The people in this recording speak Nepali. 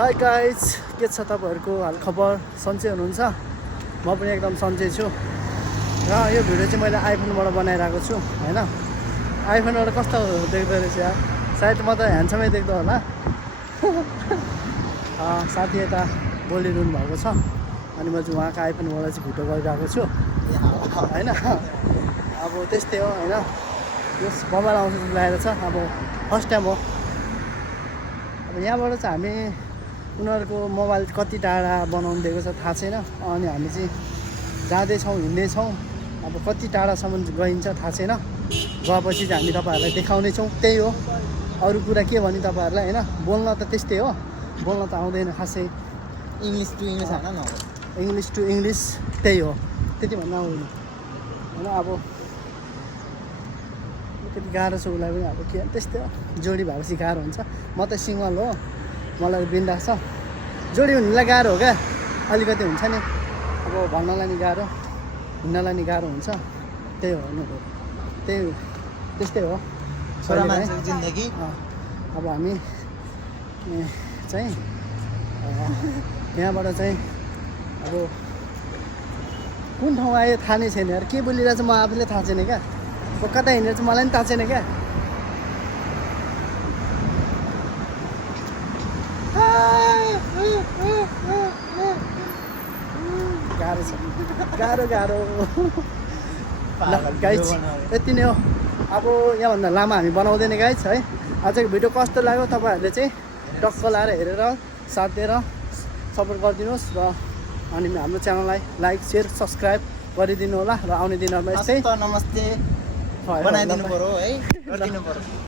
हाई गाइज, के छ तपाईँहरूको हालखबर? सन्चै हुनुहुन्छ? म पनि एकदम सन्चै छु। र यो भिडियो चाहिँ मैले आइफोनबाट बनाइरहेको छु होइन। आइफोनबाट कस्तो देख्दो रहेछ यार, सायद म त ह्यान्डसमै देख्दो होला। साथी यता बोलिरहनु भएको छ अनि म चाहिँ उहाँको आइफोनबाट चाहिँ भिडियो गरिरहेको छु होइन। अब त्यस्तै हो होइन, यस मोबाइल आउँछ लगाएर छ। अब फर्स्ट टाइम हो। अब यहाँबाट चाहिँ हामी उनीहरूको मोबाइल कति टाढा बनाउनु दिएको छ थाहा छैन। अनि हामी चाहिँ जाँदैछौँ, हिँड्दैछौँ। अब कति टाढासम्म गइन्छ थाहा छैन। गएपछि चाहिँ हामी तपाईँहरूलाई देखाउनेछौँ। त्यही हो, अरू कुरा के भने तपाईँहरूलाई होइन। बोल्न त त्यस्तै हो, बोल्न त आउँदैन खासै। इङ्ग्लिस टु इङ्ग्लिस होइन न, इङ्ग्लिस टु इङ्ग्लिस त्यही हो, त्यति भन्न आउँदैन होइन। अब अलिकति गाह्रो छ उसलाई पनि। अब के त्यस्तै हो, जोडी भएपछि गाह्रो हुन्छ। म त सिङ्गल हो, मलाई बिन्दास छ। जोडी हुनुलाई गाह्रो हो क्या, अलिकति हुन्छ नि। अब भन्नलाई नि गाह्रो, हिँड्नलाई नि गाह्रो हुन्छ। त्यही हो, त्यस्तै हो छोरा मान्छेको जिन्दगी। अब हामी चाहिँ यहाँबाट चाहिँ अब कुन ठाउँ आयो थाहा नै छैन यार। के बोलिरहेको छ म आफूले थाहा छैन क्या। अब कता हिँडेर चाहिँ मलाई पनि थाहा छैन क्या। गाह्रो छ, गाह्रो ल गाइज, यति नै हो। अब यहाँभन्दा लामो हामी बनाउँदैन गाइज है। आजको भिडियो कस्तो लाग्यो तपाईँहरूले चाहिँ टक्क लाएर हेरेर साथ दिएर सपोर्ट गरिदिनुहोस्। र अनि हाम्रो च्यानललाई लाइक सेयर सब्सक्राइब गरिदिनु होला। र आउने दिनहरूमा यस्तै नमस्ते बनाइदिनु पर्यो है, गरिदिनु पर्यो।